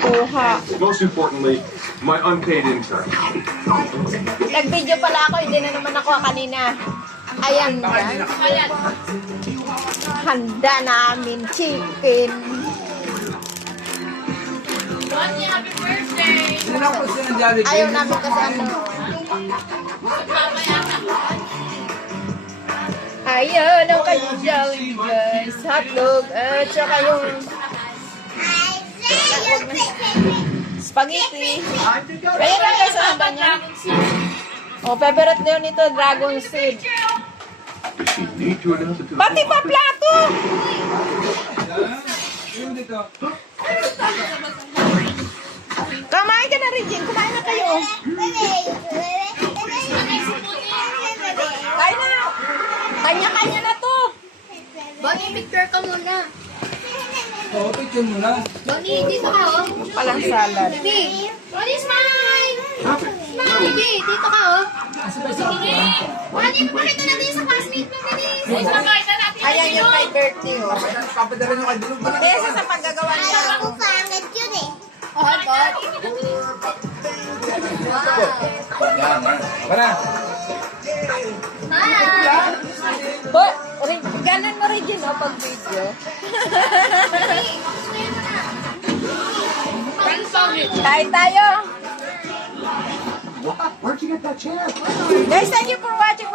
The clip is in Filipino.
Kuha. Most importantly, my unpaid intern. Nag-video pala ako, hindi na naman ako kanina. Ayan guys. Handa namin chicken. Bonnie, happy birthday! Sinang po siya ng Jollibee? Ayaw namin kasi ano. Ayaw ng kanyang guys. Hotdog at saka yung spaghetti. Kaya lang guys ang handa niya. Oh, favorite nyo nito, dragon seed. Does she need to announce it to the Pati pa plato! Yung dito. Kumain ka na rin, Jin. Kumain na kayo. Kain na. Kanya-kanya na to. Bonnie, picture ka muna. Oo, picture mo na. Bonnie, dito ka oh. Palang salad. Baby, Bonnie, smile! Smile, baby, dito ka oh. Sige. Bonnie, papakita natin yung sa classmate mo, bilis. Papakita natin. Ayan yung my birthday. Oh. Papadala nyo kay Dulog. Hindi, isa sa paggagawa niya. Oh, God. Yan, ha. Para. Hi! Bo, ganan mo rin Jin, oh, pag video. Kain tayo. Where'd you get that chair? Guys, thank you for watching.